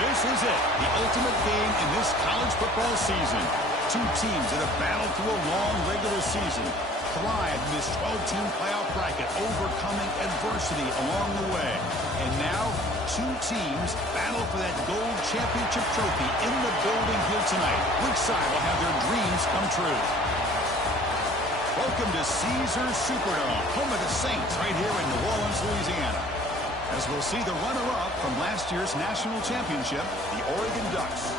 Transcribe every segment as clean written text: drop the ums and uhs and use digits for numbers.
This is it, the ultimate game in this college football season. Two teams that have battled through a long regular season, thrived in this 12-team playoff bracket, overcoming adversity along the way. And now, two teams battle for that gold championship trophy in the building here tonight. Which side will have their dreams come true? Welcome to Caesars Superdome, home of the Saints, right here in New Orleans, Louisiana. As we'll see the runner-up from last year's national championship, the Oregon Ducks,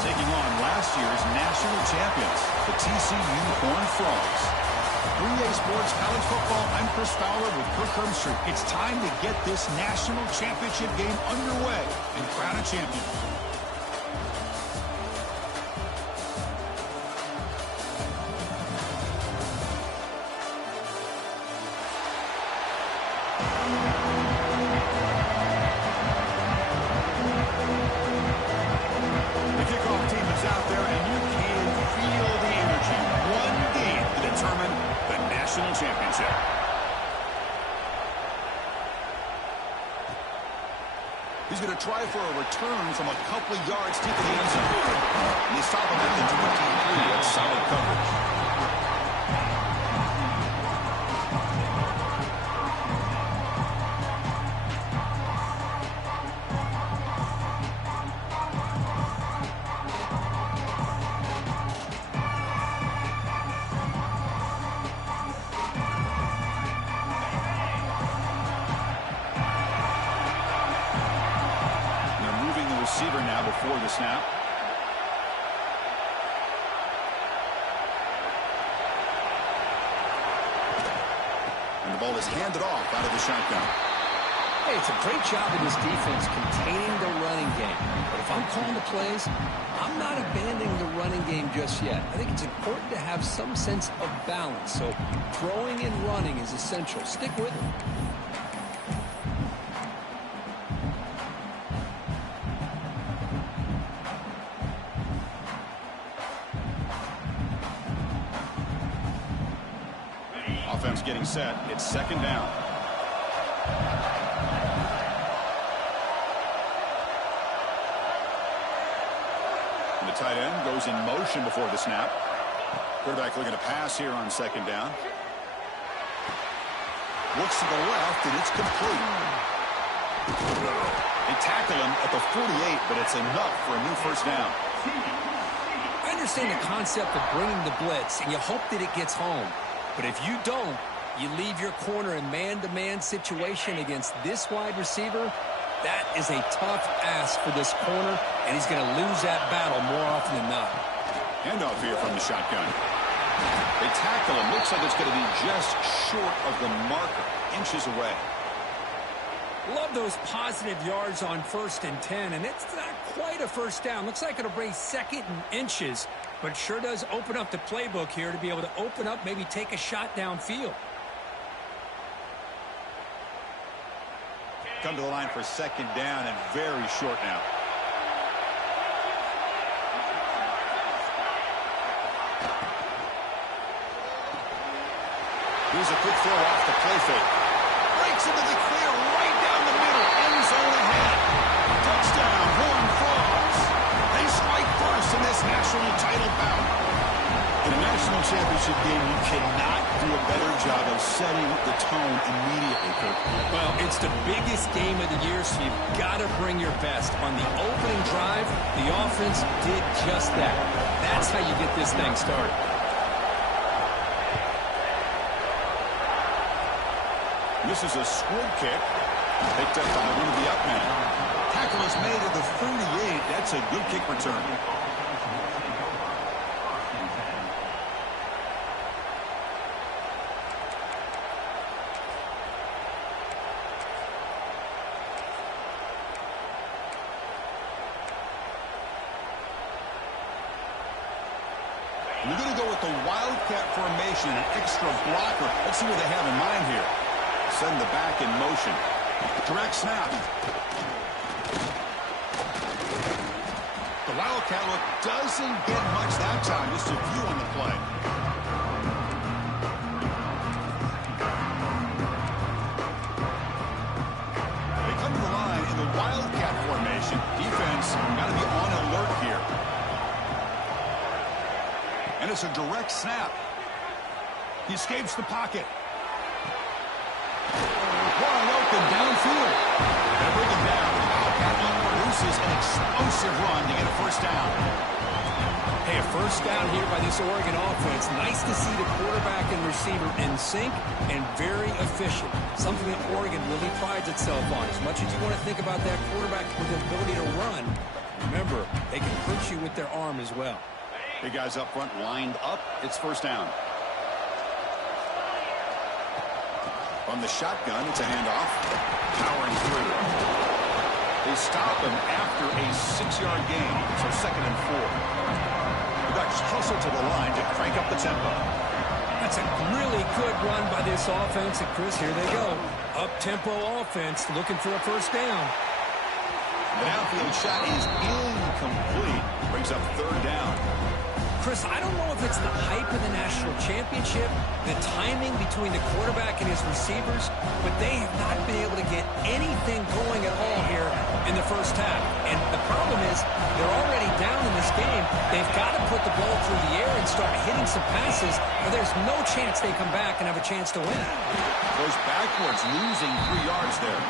taking on last year's national champions, the TCU Horned Frogs. 3A Sports College Football, I'm Chris Fowler with Kirk Herbstreit. It's time to get this national championship game underway and crown a champion. Championship. He's going to try for a return from a couple of yards deep in the end zone. And they stop him at the 23. That's solid coverage. Receiver now before the snap. And the ball is handed off out of the shotgun. Hey, it's a great job in this defense containing the running game. But if I'm calling the plays, I'm not abandoning the running game just yet. I think it's important to have some sense of balance. So throwing and running is essential. Stick with it. Offense getting set. It's second down. And the tight end goes in motion before the snap. Quarterback looking to pass here on second down. Looks to the left, and it's complete. They tackle him at the 48, but it's enough for a new first down. I understand the concept of bringing the blitz, and you hope that it gets home. But if you don't, you leave your corner in man-to-man situation against this wide receiver. That is a tough ask for this corner, and he's going to lose that battle more often than not. Handoff here from the shotgun. They tackle him. Looks like it's going to be just short of the marker, inches away. Love those positive yards on 1st and 10, and it's not quite a first down. Looks like it'll bring second and inches, but sure does open up the playbook here to be able to open up, maybe take a shot downfield. Come to the line for second down and very short now. Here's a quick throw off the play fake. Breaks into the clear right down the middle. End zone ahead. Touchdown, Horned Frogs. They strike first in this national title bout. In a national championship game, you cannot do a better job of setting the tone immediately, Kirk. Well, it's the biggest game of the year, so you've got to bring your best. On the opening drive, the offense did just that. That's how you get this thing started. This is a squib kick. Picked up by one of the up men. Tackle is made at the 38. That's a good kick return. We're going to go with the Wildcat formation, an extra blocker. Let's see what they have in mind here. Send the back in motion. Direct snap. The Wildcat look doesn't get much that time. Just a few on the play. They come to the line in the Wildcat formation. Defense defense. Got to be on alert here. And it's a direct snap. He escapes the pocket. Wide open downfield. They bring him down. Produces an explosive run to get a first down. Hey, a first down here by this Oregon offense. Nice to see the quarterback and receiver in sync and very efficient. Something that Oregon really prides itself on. As much as you want to think about that quarterback with the ability to run, remember, they can hurt you with their arm as well. Big guys up front lined up. It's first down. From the shotgun, it's a handoff. Powering through. They stop him after a 6-yard gain. So 2nd and 4. The Ducks hustle to the line to crank up the tempo. That's a really good run by this offense. And, Chris, here they go. Up-tempo offense looking for a first down. The downfield shot is incomplete. Brings up 3rd down. Chris, I don't know if it's the hype of the national championship, the timing between the quarterback and his receivers, but they have not been able to get anything going at all here in the first half. And the problem is they're already down in this game. They've got to put the ball through the air and start hitting some passes, or there's no chance they come back and have a chance to win. Goes backwards, losing 3 yards there.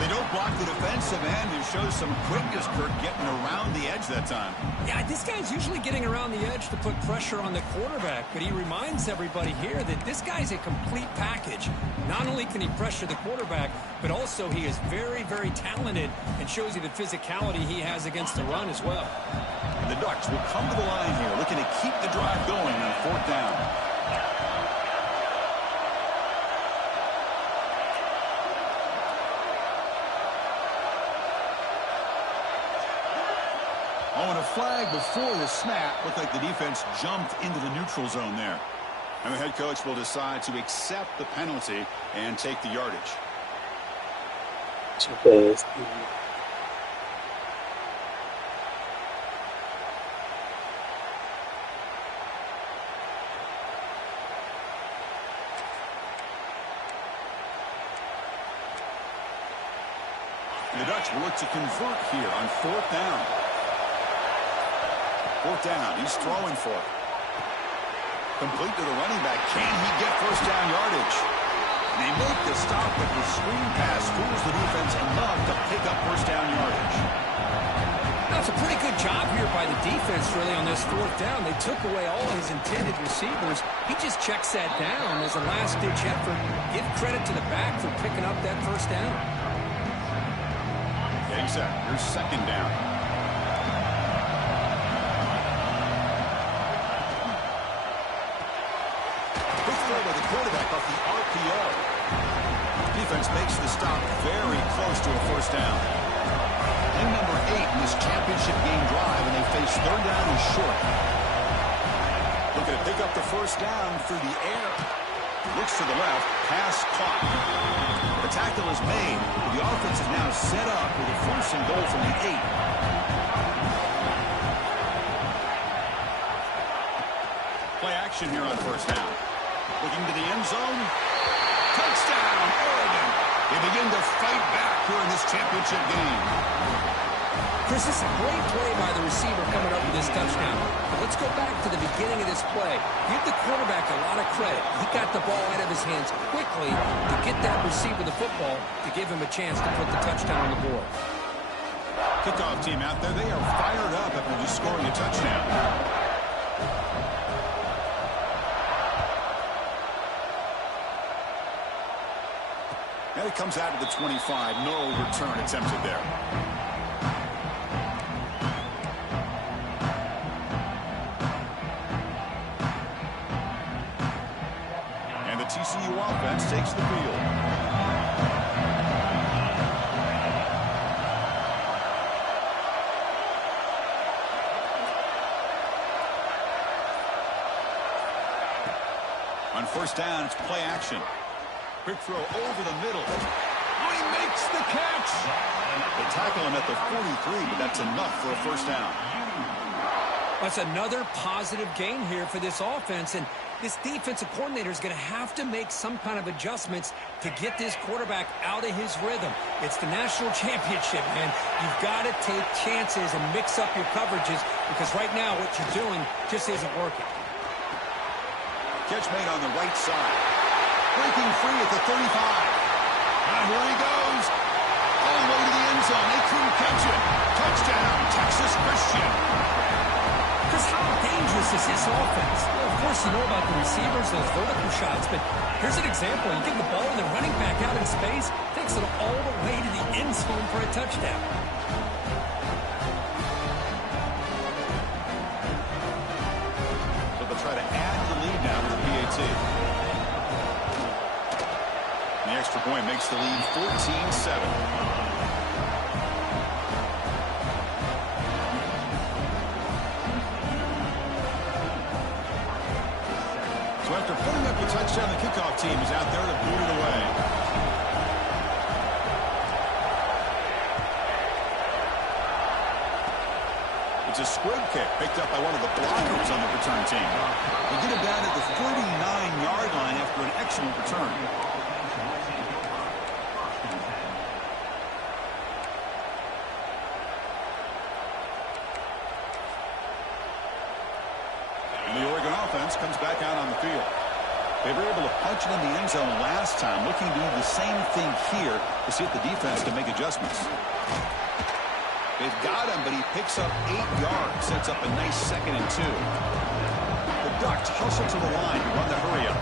They don't block the defensive end and shows some quickness, Kirk, getting around the edge that time. Yeah, this guy's usually getting around the edge to put pressure on the quarterback, but he reminds everybody here that this guy's a complete package. Not only can he pressure the quarterback, but also he is very, very talented and shows you the physicality he has against the run as well. And the Ducks will come to the line here, looking to keep the drive going on 4th down. Oh, and a flag before the snap. Looked like the defense jumped into the neutral zone there. And the head coach will decide to accept the penalty and take the yardage. And the Ducks will look to convert here on 4th down. 4th down. He's throwing for it. Complete to the running back. Can he get first down yardage? They make the stop, but the screen pass fools the defense enough to pick up first down yardage. That's a pretty good job here by the defense, really, on this 4th down. They took away all his intended receivers. He just checks that down as a last-ditch effort. Give credit to the back for picking up that first down. Yeah, exactly. Here's 2nd down. By the quarterback off the RPO. Defense makes the stop very close to a first down. And number 8 in this championship game drive, and they face 3rd down and short. Looking to pick up the first down through the air. Looks to the left, pass caught. The tackle is made. The offense is now set up with a 1st and goal from the 8. Play action here on first down. Looking to the end zone. Touchdown, Oregon. They begin to fight back here in this championship game. Chris, this is a great play by the receiver coming up with this touchdown. But let's go back to the beginning of this play. Give the quarterback a lot of credit. He got the ball out of his hands quickly to get that receiver the football to give him a chance to put the touchdown on the board. Kickoff team out there, they are fired up after just scoring a touchdown. And it comes out of the 25. No return attempted there. And the TCU offense takes the field. On first down, it's play action. Quick throw over the middle. Oh, he makes the catch. They tackle him at the 43, but that's enough for a first down. That's another positive gain here for this offense, and this defensive coordinator is going to have to make some kind of adjustments to get this quarterback out of his rhythm. It's the national championship, man. You've got to take chances and mix up your coverages because right now what you're doing just isn't working. Catch made on the right side. Breaking free at the 35. And here he goes. All the way to the end zone. They couldn't catch it. Touchdown, Texas Christian. Because how dangerous is this offense? Well, of course, you know about the receivers, those vertical shots, but here's an example. You give the ball and the running back out in space, takes it all the way to the end zone for a touchdown. So they'll try to add the lead now to the PAT. The extra point makes the lead 14-7. So after putting up the touchdown, the kickoff team is out there to boot it away. It's a squib kick picked up by one of the blockers on the return team. They get it down at the 49-yard line after an excellent return. Comes back out on the field. They were able to punch it in the end zone last time, looking to do the same thing here to see if the defense can make adjustments. They've got him, but he picks up 8 yards, sets up a nice 2nd and 2. The Ducks hustle to the line to run the hurry up.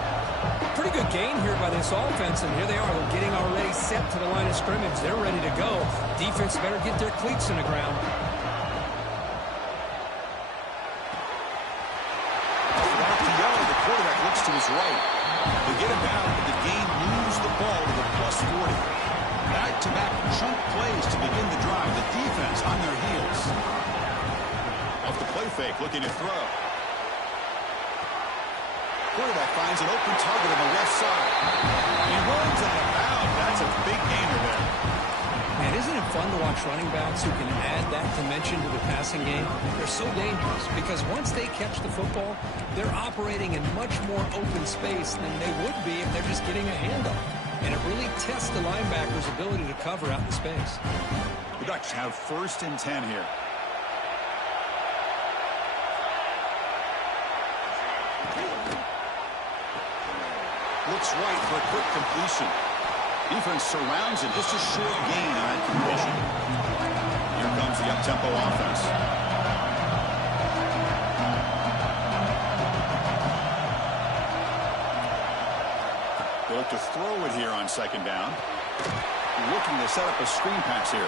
Pretty good gain here by this offense, and here they are. They're getting already set to the line of scrimmage. They're ready to go. Defense better get their cleats in the ground. To his right. They get him down, but the game moves the ball to the +40. Back-to-back chunk plays to begin the drive. The defense on their heels. Off the play fake, looking to throw. Quarterback finds an open target on the left side. He runs out of bounds. That's a big gainer there. Man, isn't it fun to watch running backs who can add that dimension to the passing game? They're so dangerous because once they catch the football, they're operating in much more open space than they would be if they're just getting a handoff. And it really tests the linebacker's ability to cover out in space. The Ducks have 1st and 10 here. Looks right for a quick completion. Defense surrounds it. Just a short gain on that completion. Here comes the up-tempo offense. They look to throw it here on 2nd down. Looking to set up a screen pass here.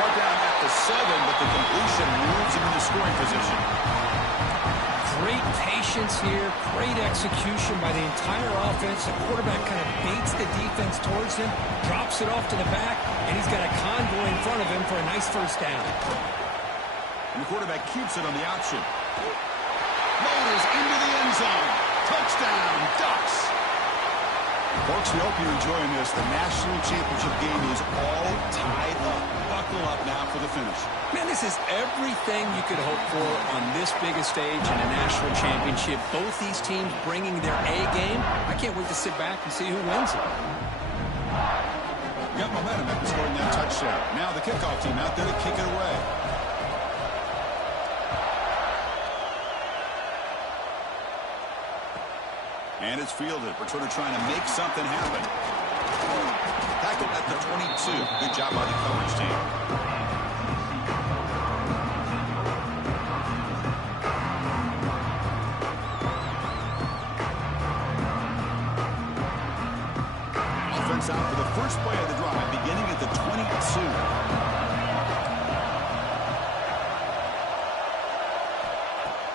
Brought down at the 7, but the completion moves him into scoring position. Great patience here, great execution by the entire offense. The quarterback kind of baits the defense towards him, drops it off to the back, and he's got a convoy in front of him for a nice 1st down. And the quarterback keeps it on the option. Motors into the end zone. Touchdown, Ducks. Folks, we hope you're enjoying this. The national championship game is all tied up. Buckle up now for the finish. Man, this is everything you could hope for on this biggest stage in a national championship. Both these teams bringing their A game. I can't wait to sit back and see who wins it. Got momentum after scoring that touchdown. Now the kickoff team out there to kick it away. And it's fielded. Returner trying to make something happen. Tackled at the 22. Good job by the coverage team. Offense out for the first play of the drive, beginning at the 22.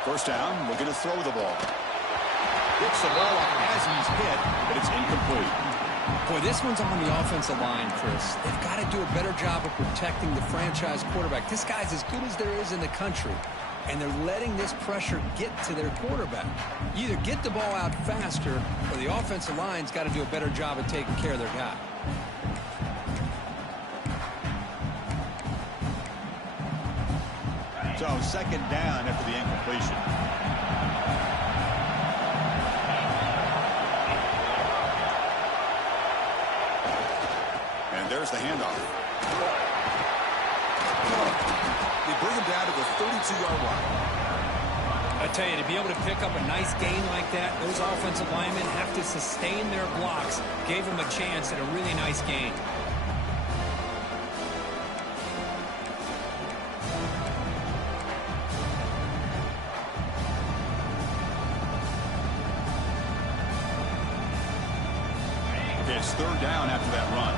First down, looking to throw the ball. Gets the ball up as he's hit, but it's incomplete. Boy, this one's on the offensive line, Chris. They've got to do a better job of protecting the franchise quarterback. This guy's as good as there is in the country, and they're letting this pressure get to their quarterback. You either get the ball out faster, or the offensive line's got to do a better job of taking care of their guy. So 2nd down after the incompletion. There's the handoff. They bring him down to the 32-yard line. I tell you, to be able to pick up a nice gain like that, those offensive linemen have to sustain their blocks. Gave them a chance at a really nice gain. It's third down after that run.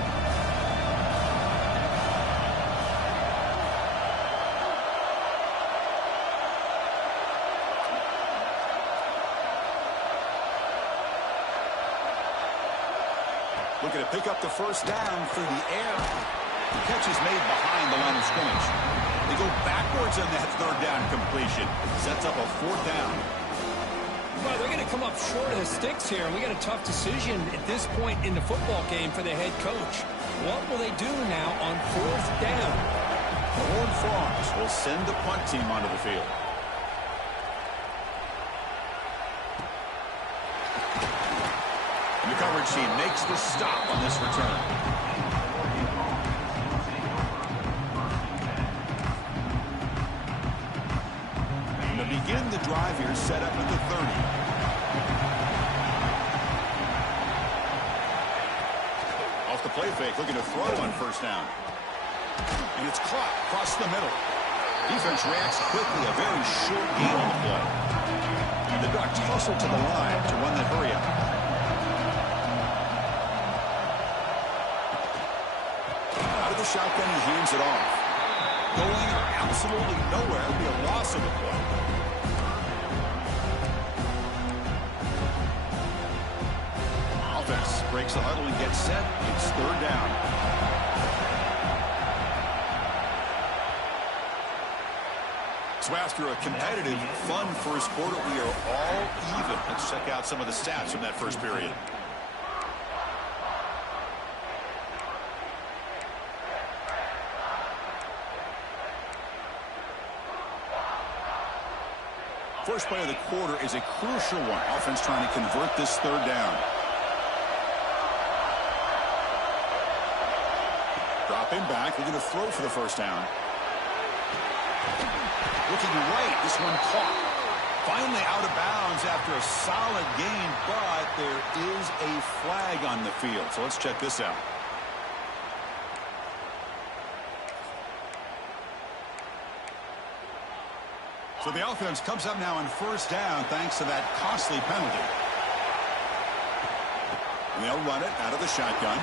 Looking to pick up the first down through the air. The catch is made behind the line of scrimmage. They go backwards on that third down completion. Sets up a fourth down. Well, they're going to come up short of the sticks here. We got a tough decision at this point in the football game for the head coach. What will they do now on fourth down? The Horned Frogs will send the punt team onto the field. And the coverage team makes the stop on this return. Begin the drive here, set up at the 30. Off the play fake, looking to throw on first down. And it's caught across the middle. Defense reacts quickly, a very short gain on the play. And the Ducks hustle to the line to run that hurry up. Out of the shotgun, he hands it off. Going absolutely nowhere. It'll be a loss of a play. Offense breaks the huddle and gets set. It's third down. So after a competitive, fun first quarter, we are all even. Let's check out some of the stats from that first period. First play of the quarter is a crucial one. Offense trying to convert this third down. Dropping back, looking to throw for the first down. Looking right, this one caught. Finally out of bounds after a solid gain, but there is a flag on the field. So let's check this out. So the offense comes up now on first down thanks to that costly penalty. And they'll run it out of the shotgun.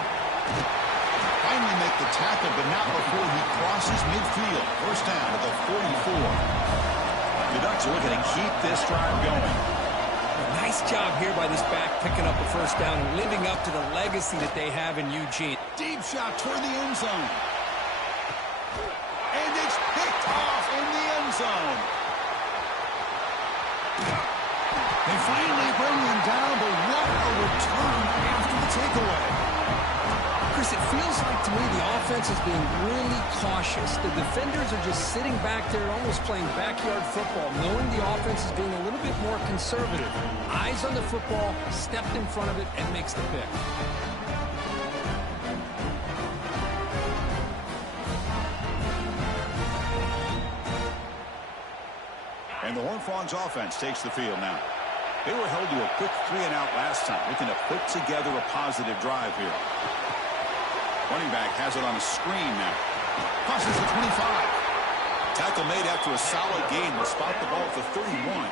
Finally make the tackle, but not before he crosses midfield. First down at the 44. The Ducks are looking to keep this drive going. Nice job here by this back picking up the first down and living up to the legacy that they have in Eugene. Deep shot toward the end zone. And it's picked off in the end zone. They finally bring him down, but what a return after the takeaway. Chris, it feels like to me the offense is being really cautious. The defenders are just sitting back there almost playing backyard football, knowing the offense is being a little bit more conservative. Eyes on the football, stepped in front of it, and makes the pick. And the Horned Frogs offense takes the field now. They were held to a quick 3-and-out last time, looking to put together a positive drive here. Running back has it on a screen now. Crosses the 25. Tackle made after a solid gain. They'll spot the ball at the 31.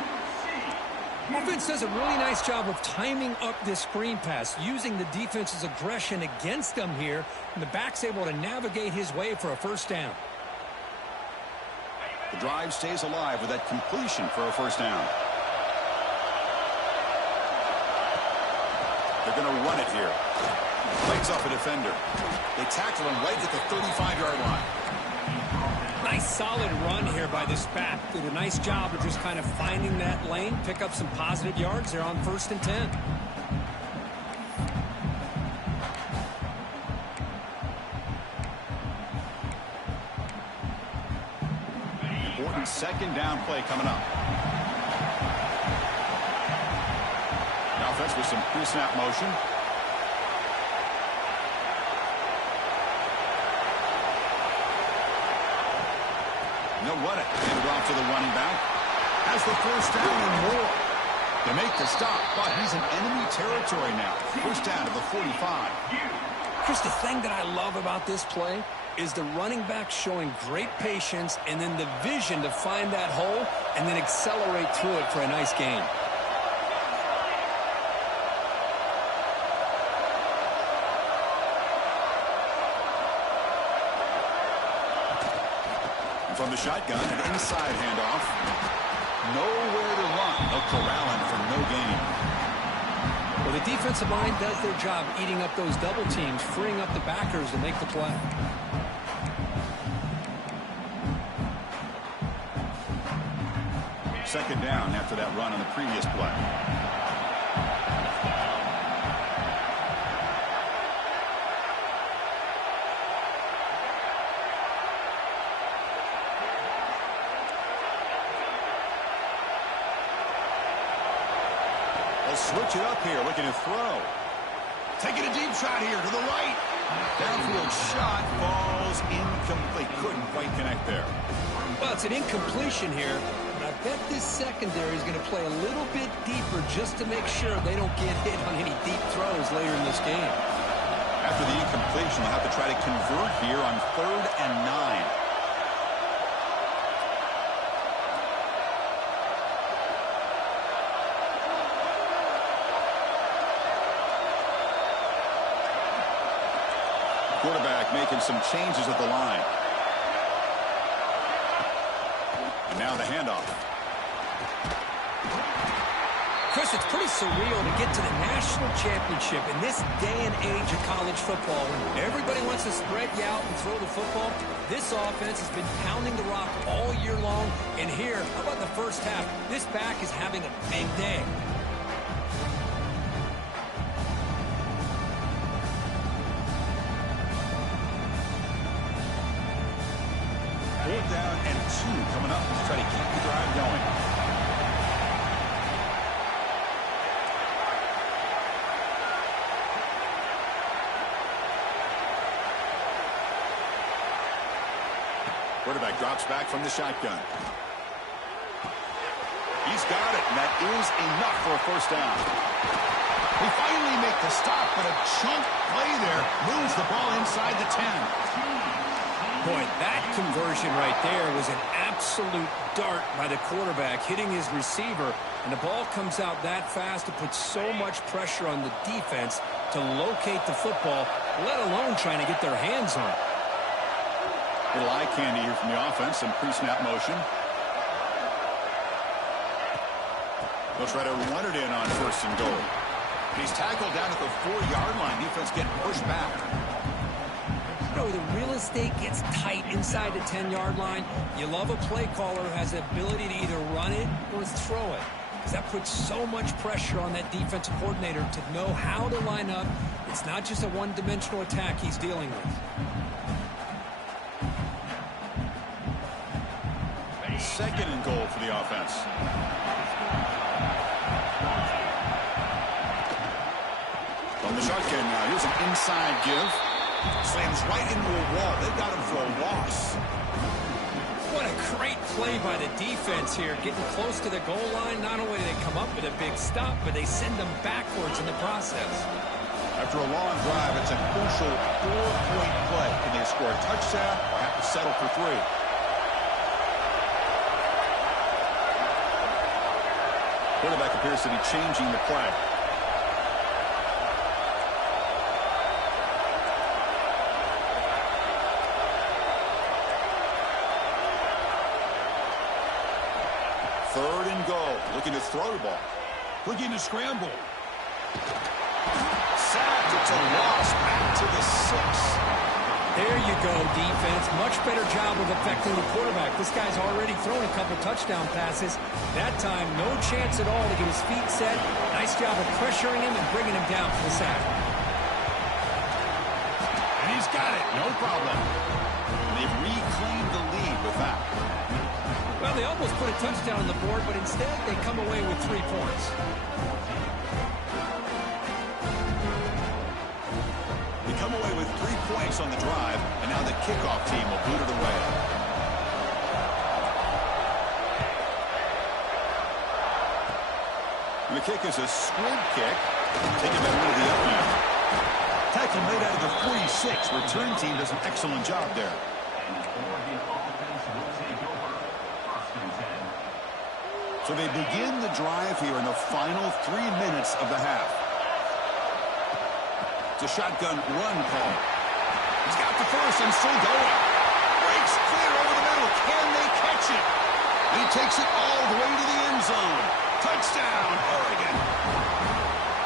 Offense does a really nice job of timing up this screen pass, using the defense's aggression against them here, and the back's able to navigate his way for a first down. The drive stays alive with that completion for a first down. They're going to run it here. Plays off a defender. They tackle him right at the 35-yard line. Nice solid run here by this back. Did a nice job of just kind of finding that lane, pick up some positive yards there on 1st and 10. Important second down play coming up. The offense with some pre-snap motion. They'll run it. Hand it off to the running back. Has the first down and more. They make the stop, but he's in enemy territory now. First down to the 45. Chris, the thing that I love about this play is the running back showing great patience and then the vision to find that hole and then accelerate through it for a nice gain. From the shotgun, an inside handoff. Nowhere to run. They'll corral him for no gain. Well, the defensive line does their job eating up those double teams, freeing up the backers to make the play. Second down after that run on the previous play. Switch it up here, looking to throw. Taking a deep shot here to the right. Downfield shot falls incomplete. Couldn't quite connect there. Well, it's an incompletion here, but I bet this secondary is going to play a little bit deeper just to make sure they don't get hit on any deep throws later in this game. After the incompletion, they'll have to try to convert here on 3rd and 9. Quarterback making some changes at the line. And now the handoff. Chris, it's pretty surreal to get to the national championship in this day and age of college football. When everybody wants to spread you out and throw the football, this offense has been pounding the rock all year long. And here, how about the first half? This back is having a big day. Down and 2 coming up to try to keep the drive going. Quarterback drops back from the shotgun. He's got it, and that is enough for a first down. They finally make the stop, but a chunk play there moves the ball inside the 10. Boy, that conversion right there was an absolute dart by the quarterback, hitting his receiver, and the ball comes out that fast to put so much pressure on the defense to locate the football, let alone trying to get their hands on it. A little eye candy here from the offense, some pre-snap motion. They'll try to run it in on 1st and goal. He's tackled down at the 4-yard line. Defense getting pushed back. The real estate gets tight inside the 10-yard line. You love a play caller who has the ability to either run it or throw it, because that puts so much pressure on that defensive coordinator to know how to line up. It's not just a one-dimensional attack he's dealing with. Second and goal for the offense. From the shotgun now, here's an inside give. Slams right into a wall. They've got him for a loss. What a great play by the defense here. Getting close to the goal line, not only do they come up with a big stop, but they send them backwards in the process. After a long drive, it's a crucial 4-point play. Can they score a touchdown or have to settle for 3? Quarterback appears to be changing the play. Third and goal. Looking to throw the ball. Looking to scramble. Sacked. It's a loss. Back to the 6. There you go, defense. Much better job of affecting the quarterback. This guy's already thrown a couple touchdown passes. That time, no chance at all to get his feet set. Nice job of pressuring him and bringing him down for the sack. And he's got it. No problem. And they've reclaimed the lead with that. Well, they almost put a touchdown on the board, but instead they come away with 3 points. They come away with 3 points on the drive, and now the kickoff team will boot it away. The kick is a squib kick. Taken by one of the up men. Tackle made out of the 46. Return team does an excellent job there. So they begin the drive here in the final 3 minutes of the half. It's a shotgun run call. He's got the first and still going. Breaks clear over the middle. Can they catch it? He takes it all the way to the end zone. Touchdown, Oregon.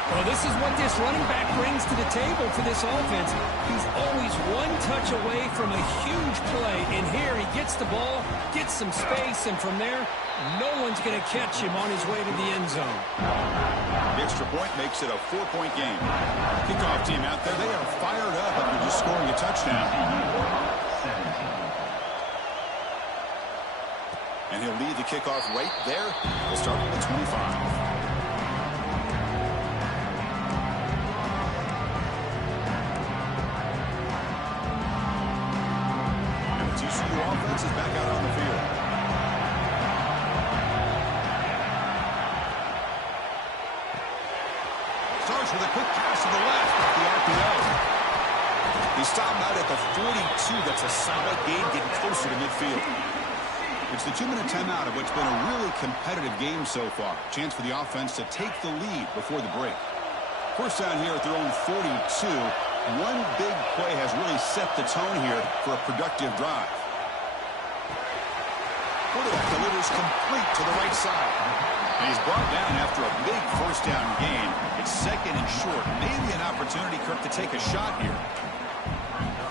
Well, this is what this running back brings to the table for this offense. He's always one touch away from a huge play. And here he gets the ball, gets some space, and from there, no one's going to catch him on his way to the end zone. The extra point makes it a 4-point game. Kickoff team out there, they are fired up after just scoring a touchdown. And he'll lead the kickoff right there. We'll start at the 25. TCU offense is back out on the field. Starts with a quick pass to the left off the RPO. He stopped out at the 42. That's a solid gain, getting closer to midfield. It's the 2-minute timeout of what's been a really competitive game so far. Chance for the offense to take the lead before the break. First down here at their own 42. One big play has really set the tone here for a productive drive. Quarterback delivers complete to the right side. And he's brought down after a big first down gain. It's second and short. Maybe an opportunity, Kirk, to take a shot here.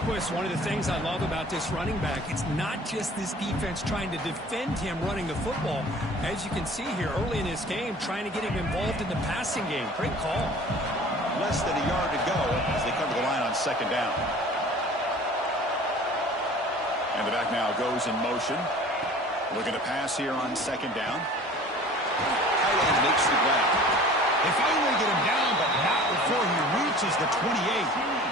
Chris, one of the things I love about this running back, it's not just this defense trying to defend him running the football. As you can see here early in this game, trying to get him involved in the passing game. Great call. Less than a yard to go as they cover the line on second down. And the back now goes in motion. Looking to pass here on second down. Tight end makes the grab. They finally get him down, but not before he reaches the 28.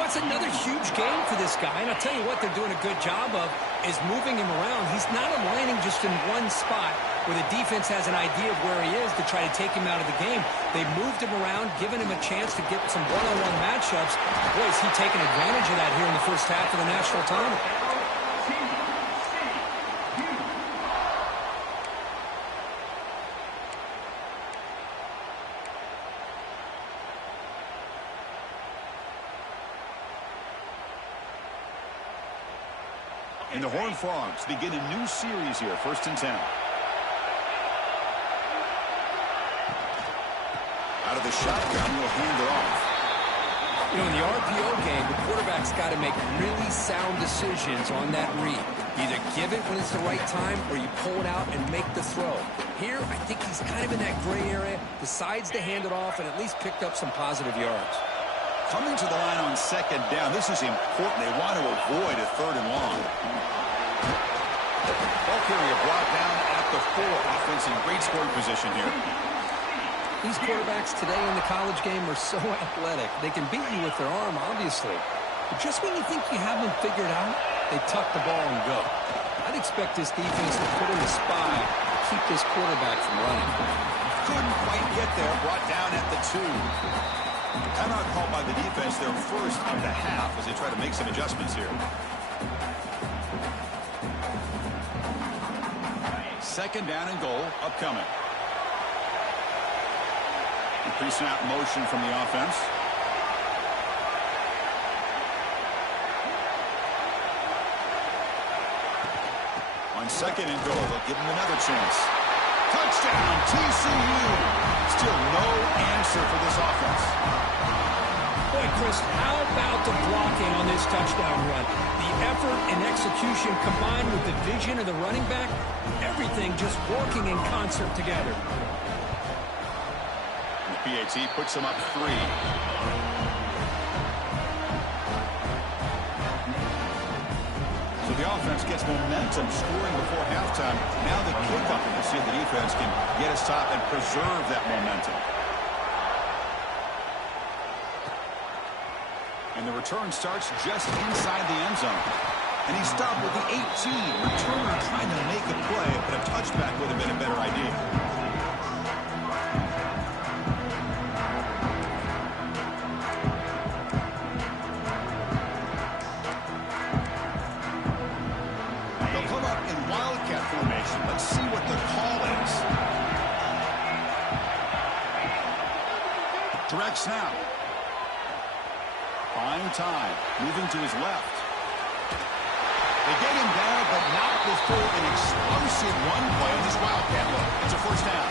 That's another huge game for this guy. And I'll tell you what they're doing a good job of is moving him around. He's not aligning just in one spot where the defense has an idea of where he is to try to take him out of the game. They moved him around, given him a chance to get some one-on-one matchups. Boy, is he taking advantage of that here in the first half of the national title. And the Horned Frogs begin a new series here, 1st and 10. Out of the shotgun, will hand it off. You know, in the RPO game, the quarterback's got to make really sound decisions on that read. Either give it when it's the right time or you pull it out and make the throw. Here, I think he's kind of in that gray area, decides to hand it off and at least picked up some positive yards. Coming to the line on second down, this is important. They want to avoid a 3rd and long. Ball carrier brought down at the 4. Offense in great scoring position here. These quarterbacks today in the college game are so athletic. They can beat you with their arm, obviously. But just when you think you have them figured out, they tuck the ball and go. I'd expect this defense to put in a spy to keep this quarterback from running. Couldn't quite get there. Brought down at the 2. Timeout called by the defense, their first of the half, as they try to make some adjustments here. Second down and goal upcoming. Pre-snap motion from the offense. On second and goal, they'll give him another chance. Touchdown, TCU. Still no answer for this offense. Boy, Chris, how about the blocking on this touchdown run? The effort and execution combined with the vision of the running back, everything just working in concert together. And the PAT puts him up 3. So the offense gets momentum scoring before halftime. Now the kickoff, and you see the defense can get a stop and preserve that momentum. And the return starts just inside the end zone. And he stopped with the 18. Returner trying to make a play, but a touchback would have been a better idea. Direct snap. Fine time. Moving to his left. They get him down, but not before an explosive run play on this Wildcat look. It's a first down.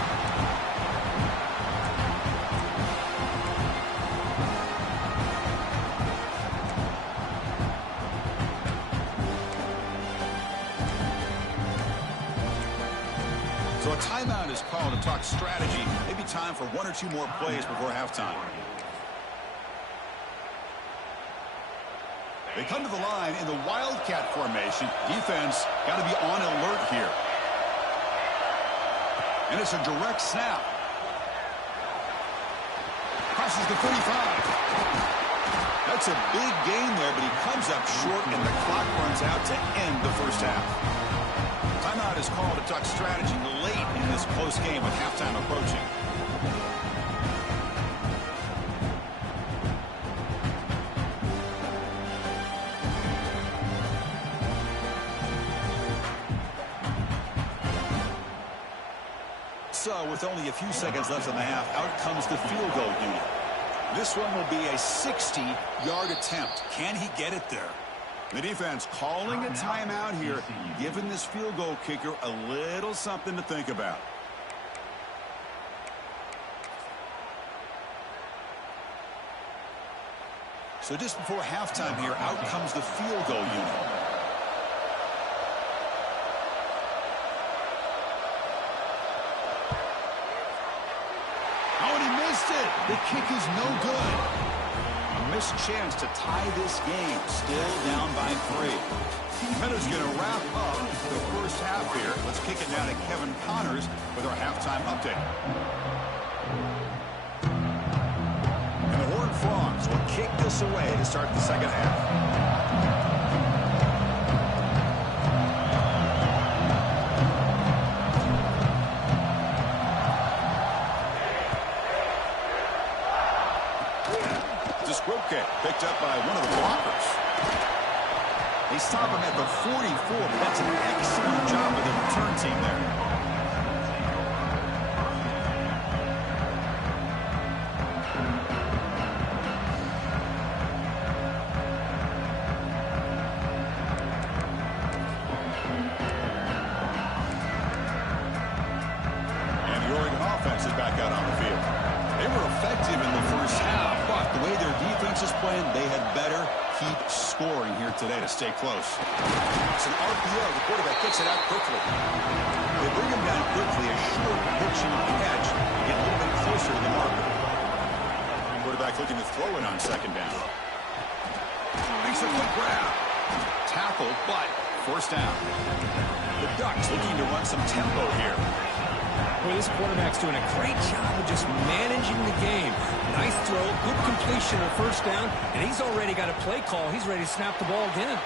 So a timeout is called to talk strategy. Maybe time for one or two more plays before halftime. They come to the line in the Wildcat formation. Defense got to be on alert here. And it's a direct snap. Crosses the 35. That's a big gain there, but he comes up short, and the clock runs out to end the first half. Timeout is called to talk strategy late in this close game with halftime approaching. So, with only a few seconds left in the half, out comes the field goal unit. This one will be a 60-yard attempt. Can he get it there? The defense calling a timeout here, giving this field goal kicker a little something to think about. So just before halftime here, out comes the field goal unit. Oh, and he missed it. The kick is no good. A missed chance to tie this game. Still down by 3. Meadows going to wrap up the first half here. Let's kick it down to Kevin Connors with our halftime update. And the Horned Frogs will kick this away to start the second half. Picked up by one of the blockers. They stop him at the 44, but that's an excellent job of the return team there. And the Oregon offense is back out on the field. They were effective in the first half, but the way their defense is playing, they had better keep scoring here today to stay close. It's an RPO. The quarterback gets it out quickly. They bring him down quickly. A short pitching catch to get a little bit closer to the marker. Quarterback looking to throw it on second down. Makes a quick grab. Tackle, but first down. The Ducks looking to run some tempo here. Boy, this quarterback's doing a great job of just managing the game. Nice throw, good completion on first down, and he's already got a play call. He's ready to snap the ball again.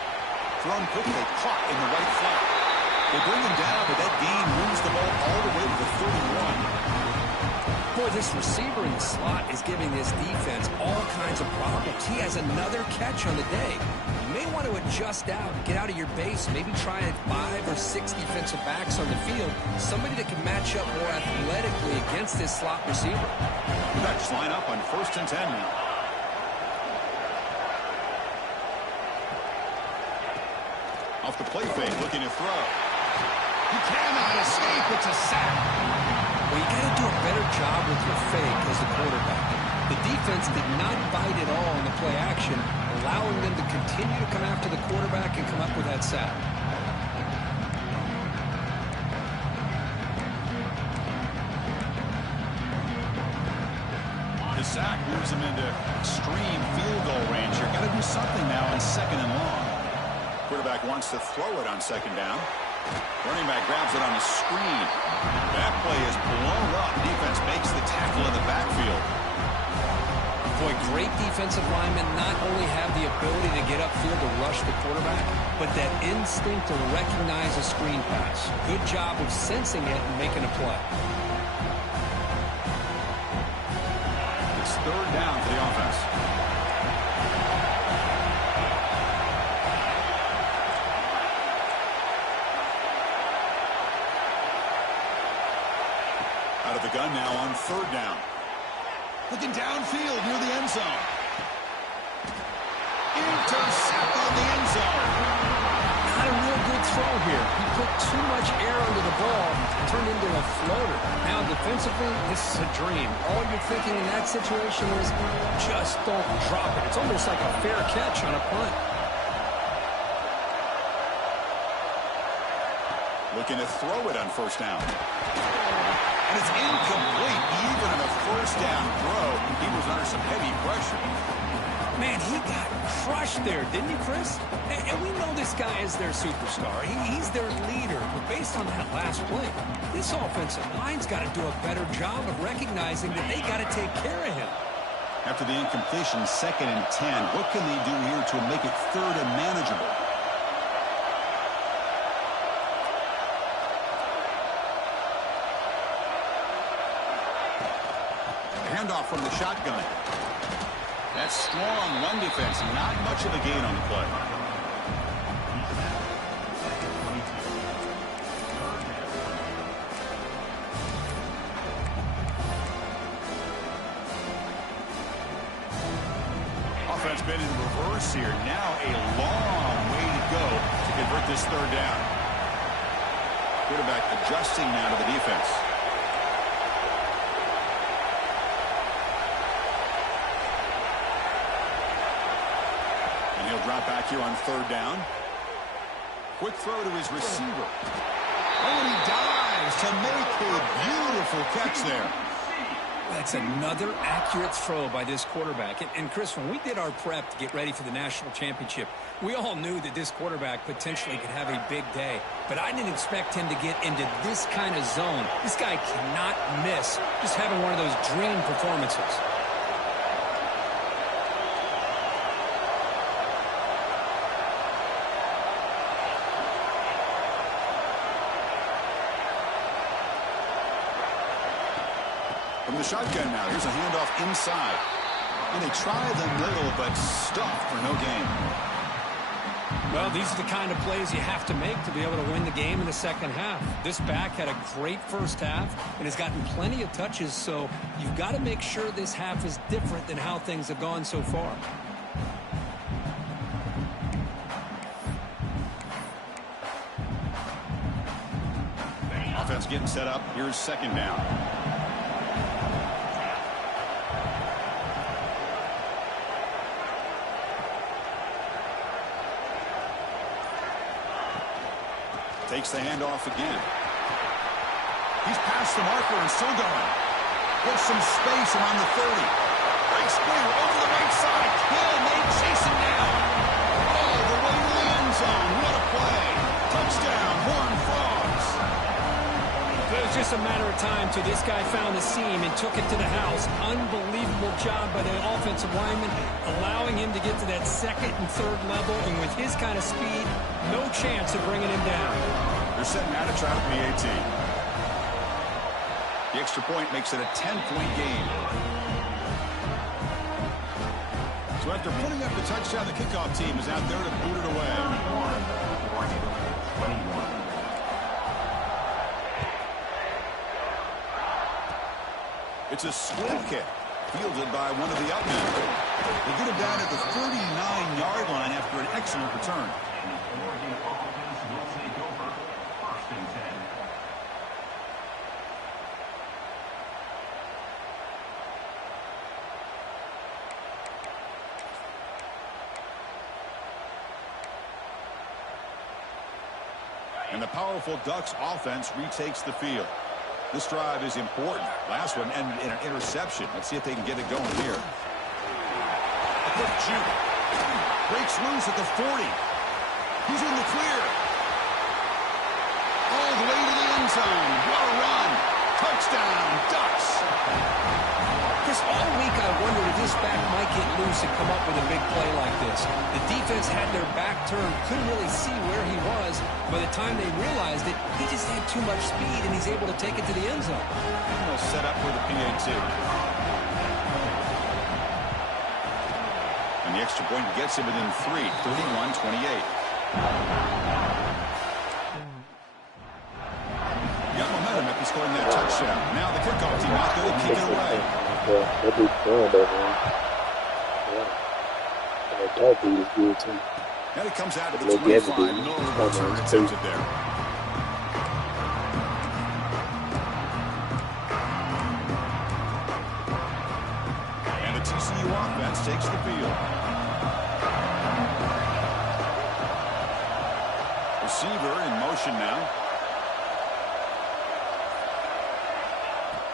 Thrown quickly, caught in the right flat. They bring him down, but that gain moves the ball all the way to the 31. Boy, this receiver in the slot is giving this defense all kinds of problems. He has another catch on the day. You may want to adjust out, get out of your base, maybe try 5 or 6 defensive backs on the field, somebody that can match up more athletically against this slot receiver. The Ducks line up on 1st and 10 now. Off the play fake, looking to throw. He cannot escape. It's a sack. Well, you got to do a better job with your fake as the quarterback. The defense did not bite at all in the play action, allowing them to continue to come after the quarterback and come up with that sack. The sack moves him into extreme field goal range here. Got to do something now on 2nd and long. Quarterback wants to throw it on 2nd down. Running back grabs it on the screen. That play is blown up. Defense makes the tackle in the backfield. Boy, great defensive linemen not only have the ability to get upfield to rush the quarterback, but that instinct to recognize a screen pass. Good job of sensing it and making a play. It's 3rd down for the offense. Out of the gun now on 3rd down. Looking downfield near the end zone. Intercept on the end zone. Not a real good throw here. He put too much air under the ball, turned into a floater. Now defensively, this is a dream. All you're thinking in that situation is just don't drop it. It's almost like a fair catch on a punt. Looking to throw it on first down. And it's incomplete. Even on a first down throw, he was under some heavy pressure. Man, he got crushed there, didn't he, Chris? And we know this guy is their superstar. He's their leader. But based on that last play, this offensive line's got to do a better job of recognizing that they got to take care of him. After the incompletion, 2nd and 10, what can they do here to make it 3rd and manageable? Handoff from the shotgun. That's strong run defense. Not much of a gain on the play. Offense been in reverse here. Now a long way to go to convert this 3rd down. Quarterback adjusting now to the defense. He'll drop back here on 3rd down. Quick throw to his receiver. Oh, and he dives to make a beautiful catch there. That's another accurate throw by this quarterback. And Chris, when we did our prep to get ready for the national championship, we all knew that this quarterback potentially could have a big day. But I didn't expect him to get into this kind of zone. This guy cannot miss just having one of those dream performances. From the shotgun now, here's a handoff inside. And they try the middle, but stuffed for no gain. Well, these are the kind of plays you have to make to be able to win the game in the second half. This back had a great first half and has gotten plenty of touches, so you've got to make sure this half is different than how things have gone so far. Offense getting set up. Here's 2nd down. Takes the handoff again. He's past the marker and still going. Gets some space around the 30. Breaks clear over the right side. Hill may chase him down. All the way to the end zone. What a play. Touchdown, Horned Frogs. It was just a matter of time till this guy found the seam and took it to the house. Unbelievable job by the offensive lineman, allowing him to get to that 2nd and 3rd level, and with his kind of speed, no chance of bringing him down. They're setting out a trap at the 18. The extra point makes it a 10-point game. So after putting up the touchdown, the kickoff team is out there to boot it away. It's a swing kick, fielded by one of the outmen. They get him down at the 39-yard line after an excellent return. And the powerful Ducks offense retakes the field. This drive is important. Last one ended in an interception. Let's see if they can get it going here. A quick juke. Breaks loose at the 40. He's in the clear. All the way to the end zone. What a run. Touchdown, Ducks. Chris, all week I wondered if this back might get loose and come up with a big play like this. The defense had their back turned, couldn't really see where he was. By the time they realized it, he just had too much speed, and he's able to take it to the end zone. Almost set up for the PAT. And the extra point gets him within 3, 31-28. Got momentum after scoring that touchdown. Now the kickoff team out there to kick it away. Yeah, that dude's throwing though, man. Yeah. And that dark dude is good too. And it comes out to the Little 25. Gavin dude. No His return corner is attempted there. And the TCU offense takes the field. Receiver in motion now.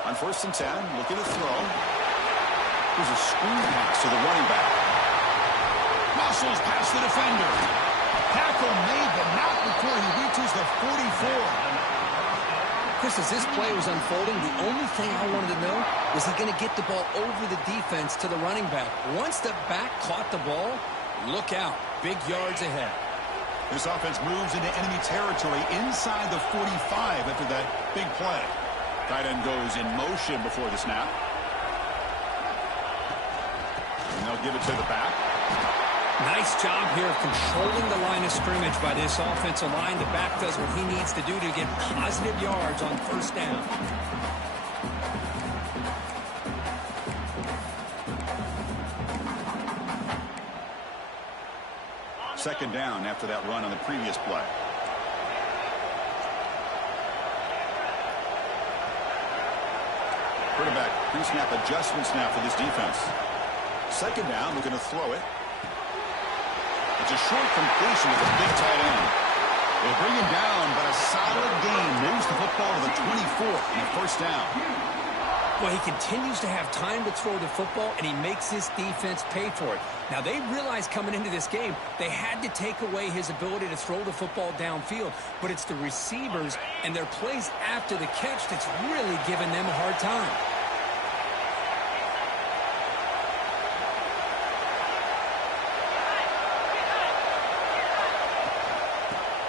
On 1st and 10, looking to throw. There's a screen pass to the running back. Muscles past the defender. Tackle made, but not before he reaches the 44. Chris, as this play was unfolding, the only thing I wanted to know was he going to get the ball over the defense to the running back. Once the back caught the ball, look out. Big yards ahead. This offense moves into enemy territory inside the 45 after that big play. Tight end goes in motion before the snap. And they'll give it to the back. Nice job here of controlling the line of scrimmage by this offensive line. The back does what he needs to do to get positive yards on 1st down. Second down after that run on the previous play. Quarterback pre-snap adjustments now for this defense. Second down, looking to throw it. It's a short completion with a big tight end. They'll bring him down, but a solid gain moves the football to the 24 and a 1st down. Well, he continues to have time to throw the football, and he makes this defense pay for it. Now, they realized coming into this game they had to take away his ability to throw the football downfield, but it's the receivers and their plays after the catch that's really giving them a hard time.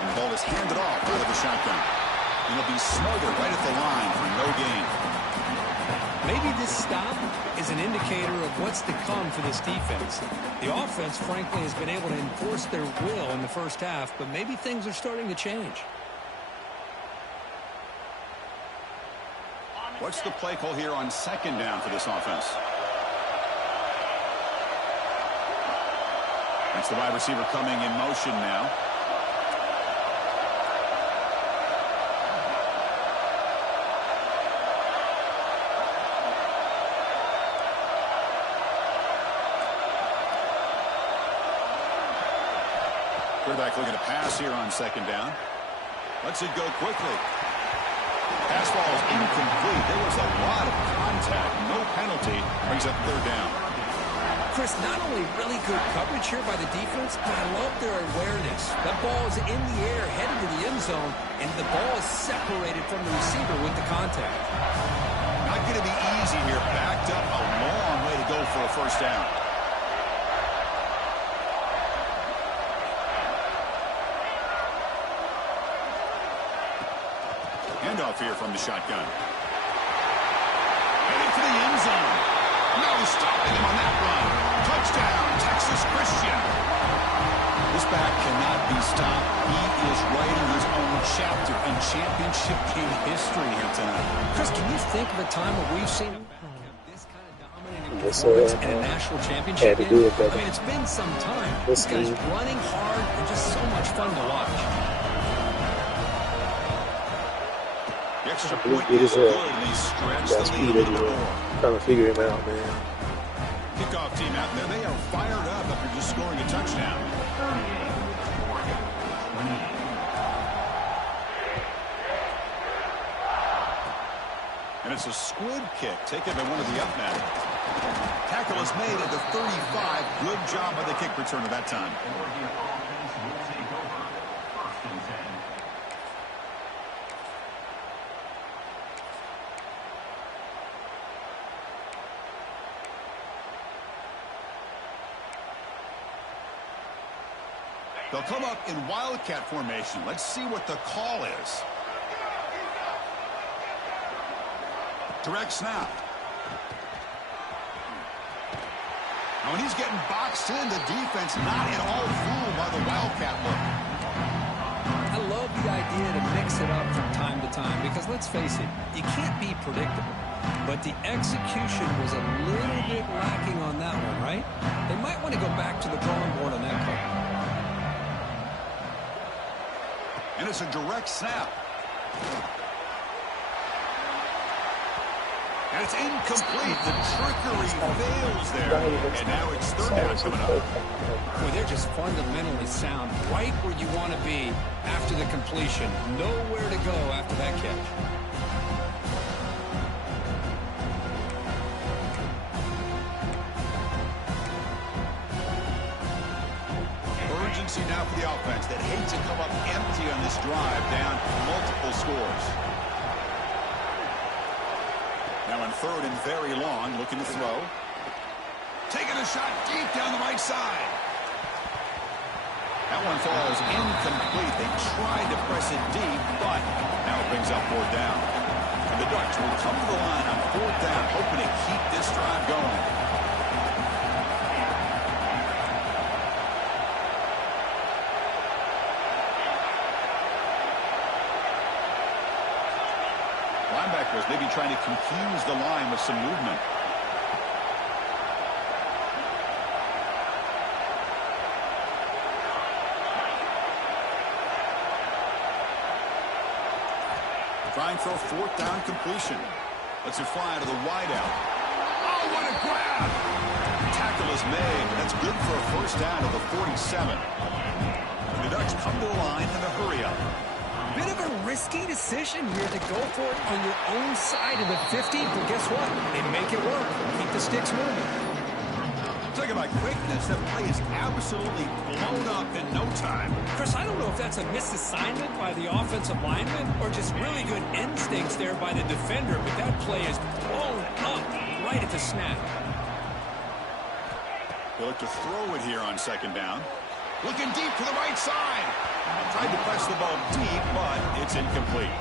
And the ball is handed off out of the shotgun. And he'll be smothered right at the line for no gain. Maybe this stop is an indicator of what's to come for this defense. The offense, frankly, has been able to enforce their will in the 1st half, but maybe things are starting to change. What's the play call here on 2nd down for this offense? That's the wide receiver coming in motion now. Quarterback looking to pass here on 2nd down. Lets it go quickly. Pass ball is incomplete. There was a lot of contact. No penalty. Brings up 3rd down. Chris, not only really good coverage here by the defense, but I love their awareness. That ball is in the air, headed to the end zone, and the ball is separated from the receiver with the contact. Not going to be easy here. Backed up a long way to go for a 1st down. Handoff here from the shotgun. Heading for the end zone. No stopping him on that run. Touchdown, Texas Christian. This back cannot be stopped. He is writing his own chapter in championship game history here tonight. Chris, can you think of a time where we've seen a back have this kind of dominating performance in a national championship game? I mean, it's been some time. This guy's running hard and just so much fun to watch. The extra point is good, and he stretched the lead into the board. Trying to figure him out, man. Kickoff team out there. They are fired up after just scoring a touchdown. And it's a squib kick taken by one of the up men. Tackle is made at the 35. Good job by the kick returner that time. They'll come up in wildcat formation. Let's see what the call is. Direct snap. Now, when he's getting boxed in, the defense not at all fooled by the wildcat look. I love the idea to mix it up from time to time because, let's face it, you can't be predictable. But the execution was a little bit lacking on that one, right? They might want to go back to the drawing board on that call. And it's a direct snap. And it's incomplete. The trickery fails there. And now it's third down coming up. Boy, they're just fundamentally sound, right where you want to be after the completion. Nowhere to go after that catch. Urgency now for the offense that hates to come up empty on this drive, down multiple scores. Now on third and very long, looking to throw. Taking a shot deep down the right side. That one falls incomplete. They tried to press it deep, but now it brings up fourth down. And the Ducks will come to the line on fourth down, hoping to keep this drive going. Linebackers maybe trying to confuse the line with some movement. Trying for a fourth down completion. Lets it fly to the wideout. Oh, what a grab! Tackle is made. That's good for a first down to the 47. And the Ducks come to the line in a hurry up. Bit of a risky decision here to go for it on your own side of the 50, but guess what? They make it work. Keep the sticks moving. Talking about quickness, that play is absolutely blown up in no time. Chris, I don't know if that's a misassignment by the offensive lineman or just really good instincts there by the defender, but that play is blown up right at the snap. They look to throw it here on second down. Looking deep to the right side. Tried to press the ball deep, but it's incomplete.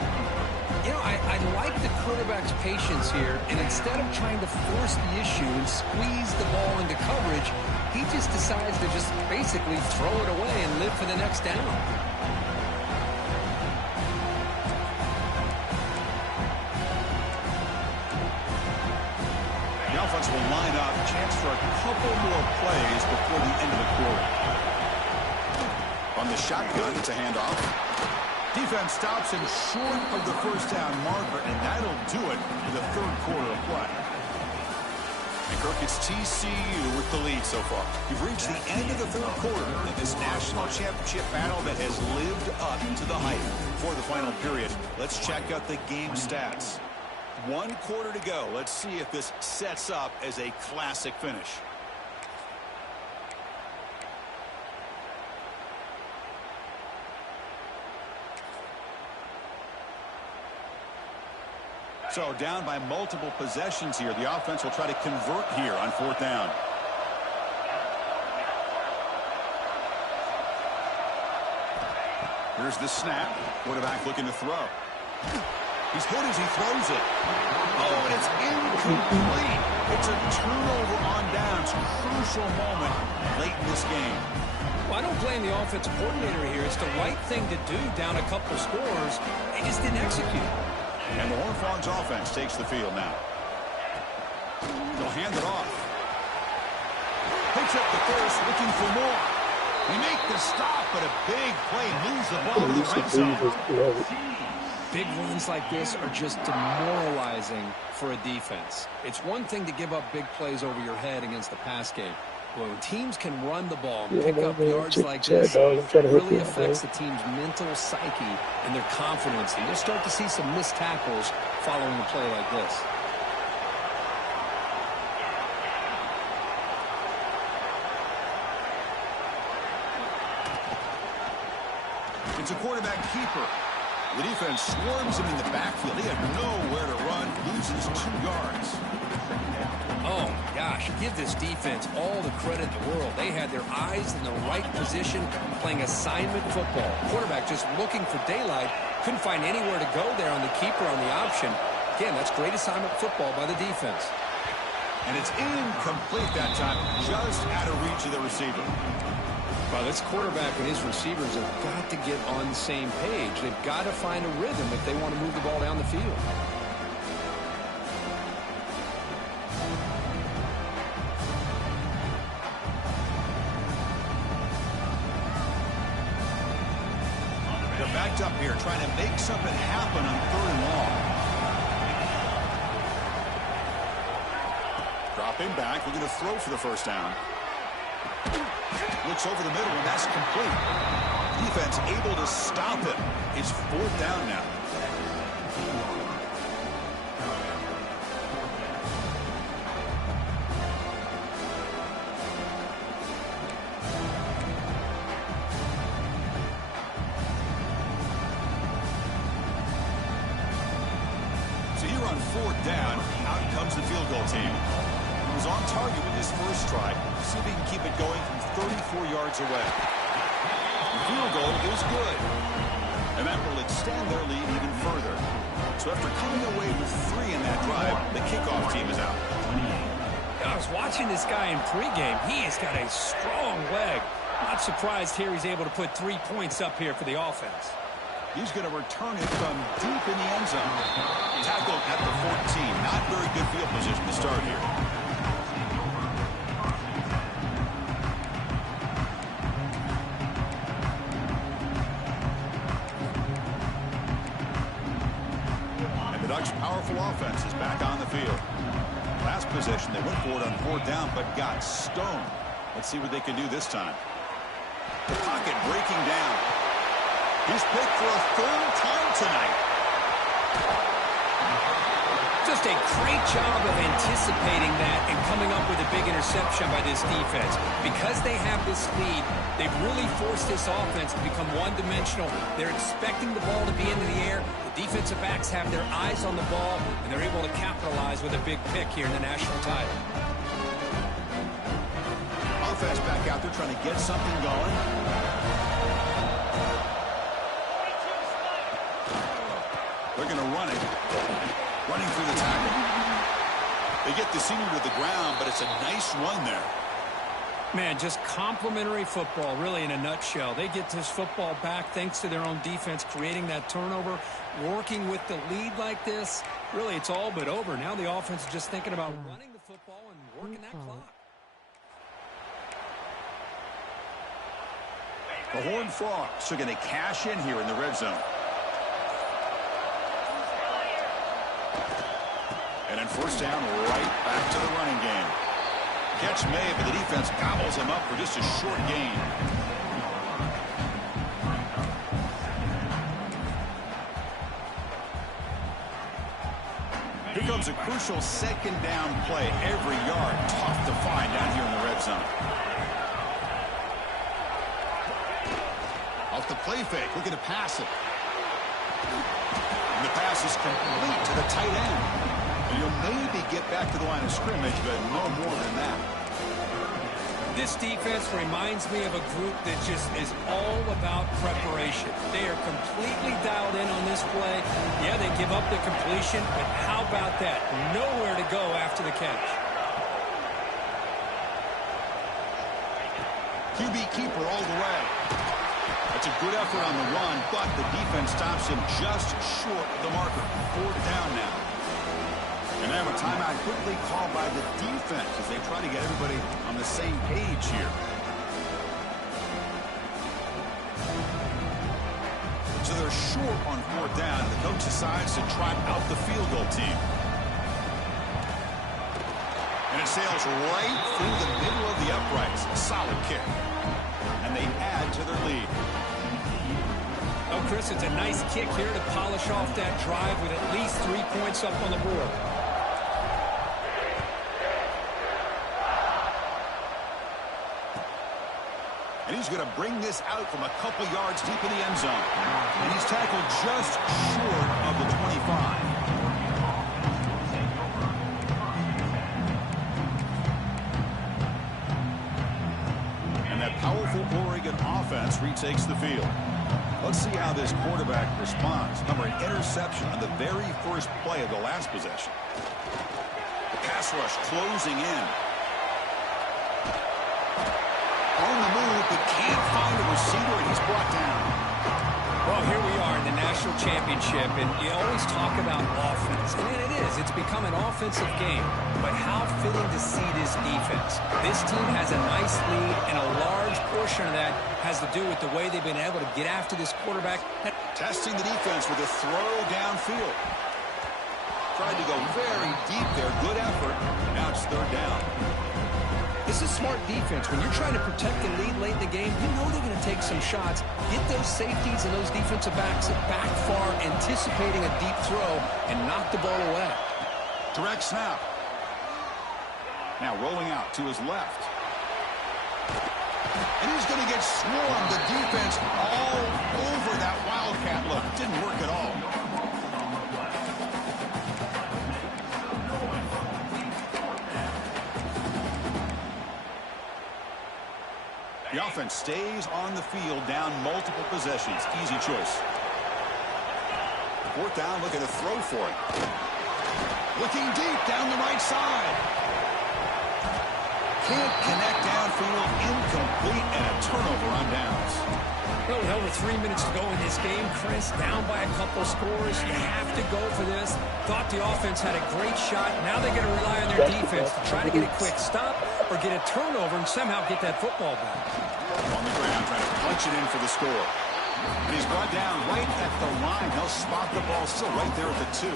You know, I like the quarterback's patience here, and instead of trying to force the issue and squeeze the ball into coverage, he just decides to just basically throw it away and live for the next down. The offense will line up, chance for a couple more plays before the end of the quarter. On the shotgun, it's a handoff. Defense stops him short of the first down marker, and that'll do it in the third quarter of play. And Kirk, it's TCU with the lead so far. We've reached the end of the third quarter in this national championship battle that has lived up to the hype. For the final period, let's check out the game stats. 1 quarter to go. Let's see if this sets up as a classic finish. So down by multiple possessions here. The offense will try to convert here on fourth down. Here's the snap. Quarterback looking to throw. He's hit as he throws it. Oh, and it's incomplete. It's a turnover on downs. Crucial moment late in this game. Well, I don't blame the offensive coordinator here. It's the right thing to do down a couple scores. They just didn't execute. And the Horned Frogs offense takes the field now. They'll hand it off. Picks up the first, looking for more. They make the stop, but a big play moves the ball to the red zone. Big runs like this are just demoralizing for a defense. It's one thing to give up big plays over your head against the pass game. When teams can run the ball and pick up yards like this, it really affects the team's mental psyche and their confidence. And you'll start to see some missed tackles following a play like this. It's a quarterback keeper. The defense swarms him in the backfield. He had nowhere to run, loses 2 yards. Oh, gosh, give this defense all the credit in the world. They had their eyes in the right position, playing assignment football. Quarterback just looking for daylight. Couldn't find anywhere to go there on the keeper on the option. Again, that's great assignment football by the defense. And it's incomplete that time, just out of reach of the receiver. Well, this quarterback and his receivers have got to get on the same page. They've got to find a rhythm if they want to move the ball down the field. They're backed up here trying to make something happen on 3rd and long. Drop him back. We're going to throw for the first down. Looks over the middle, and that's complete. Defense able to stop him. It's 4th down now. So here on 4th down, out comes the field goal team. He was on target with his first try. See if he can keep it going from 34 yards away. The field goal is good. And that will extend their lead even further. So after coming away with 3 in that drive, the kickoff team is out. I was watching this guy in pregame. He has got a strong leg. Not surprised here he's able to put 3 points up here for the offense. He's going to return it from deep in the end zone. Tackled at the 14. Not very good field position to start here. Ducks' powerful offense is back on the field. Last possession, they went for it on 4th down, but got stoned. Let's see what they can do this time. The pocket breaking down. He's picked for a 3rd time tonight. Just a great job of anticipating that and coming up with a big interception by this defense. Because they have this lead, they've really forced this offense to become one-dimensional. They're expecting the ball to be into the air. The defensive backs have their eyes on the ball, and they're able to capitalize with a big pick here in the national title. Offense back out there trying to get something going. They're going to run it. Running through the tackle. They get the senior to the ground, but it's a nice run there. Man, just complimentary football, really, in a nutshell. They get this football back thanks to their own defense, creating that turnover, working with the lead like this. Really, it's all but over. Now the offense is just thinking about running the football and working that clock. The Horned Frogs are going to cash in here in the red zone. And then 1st down, right back to the running game. Catch made, but the defense gobbles him up for just a short gain. Here comes a crucial 2nd down play. Every yard tough to find down here in the red zone. Off the play fake, looking to pass it. And the pass is complete to the tight end. And you'll maybe get back to the line of scrimmage, but no more than that. This defense reminds me of a group that just is all about preparation. They are completely dialed in on this play. Yeah, they give up the completion, but how about that? Nowhere to go after the catch. QB keeper all the way. That's a good effort on the run, but the defense stops him just short of the marker. 4th down now. And now a timeout quickly called by the defense as they try to get everybody on the same page here. So they're short on 4th down, and the coach decides to trot out the field goal team. And it sails right through the middle of the uprights. A solid kick. And they add to their lead. Oh, Chris, it's a nice kick here to polish off that drive with at least 3 points up on the board. And he's going to bring this out from a couple yards deep in the end zone. And he's tackled just short of the 25. And that powerful Oregon offense retakes the field. Let's see how this quarterback responds. Remember, an interception on the very first play of the last possession. The pass rush closing in. On the move, but can't find a receiver, and he's brought down. Well, here we are in the national championship, and you always talk about offense. And it is. It's become an offensive game. But how fitting to see this defense. This team has a nice lead, and a large portion of that has to do with the way they've been able to get after this quarterback. Testing the defense with a throw downfield. Tried to go very deep there. Good effort. Now it's third down. This is smart defense. When you're trying to protect the lead late in the game, you know they're going to take some shots. Get those safeties and those defensive backs back far, anticipating a deep throw, and knock the ball away. Direct snap. Now rolling out to his left. And he's going to get swarmed. The defense all over that Wildcat look. Didn't work at all. The offense stays on the field down multiple possessions. Easy choice. Fourth down, looking to throw for it. Looking deep down the right side. Can't connect downfield, incomplete, and a turnover on downs. Well, with over 3 minutes to go in this game, Chris, down by a couple scores. You have to go for this. Thought the offense had a great shot. Now they're going to rely on their defense to try to get a quick stop or get a turnover and somehow get that football back. On the ground, trying to punch it in for the score. And he's brought down right at the line. He'll spot the ball still right there at the 2.